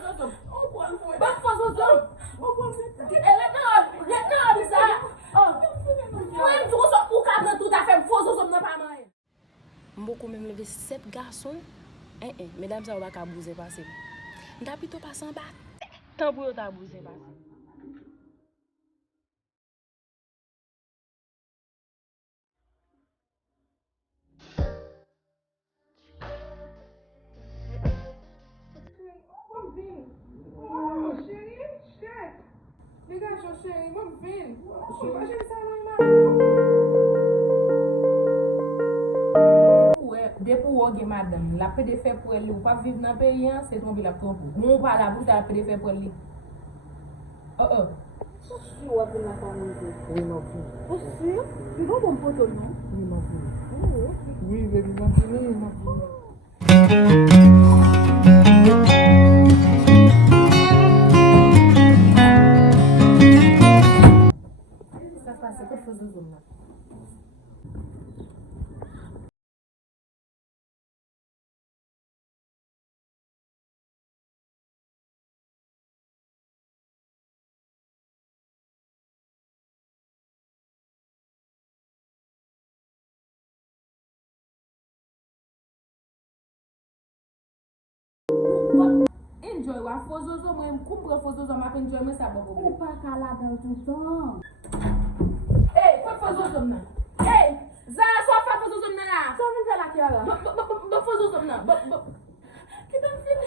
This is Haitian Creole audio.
fozozom. Bak fozozom. Let nan di sa. Mwen tou so ou ka pran tout a fait fozozom nan pa man. Mboko même lever 7 garçons. Mesdames, ça va pas bouger passer. Nda plutôt passer en bas. Tant pour ta bouger passer. Oh, chérie, chef. Dégage, chérie, vamos ver. Vai chegar essa mãe, Depo ou gen madame, la pe de fe pou elle ou pa vive nan peyi an, se trompe la trompe. Moun pa la bouche la pe de fe pou elle. Si ou apel la famille. Oui, ma fille. Oh, sûr? Tu vas mon pote, non? Oui, ma fille. Oui, baby, ma fille, ma fille. Ça passe, que fozozom nan. Enjoy wa fozozom mwen kompre fozozom ap enjoy mwen sa bon Ou problem. pas qu'à la dans tout temps. Hey, quoi fozozom nan? Hey, Zara so fa fozozom nan la. Ça me fait la cœur. Ba fozozom nan. Ba. Ki dan fin.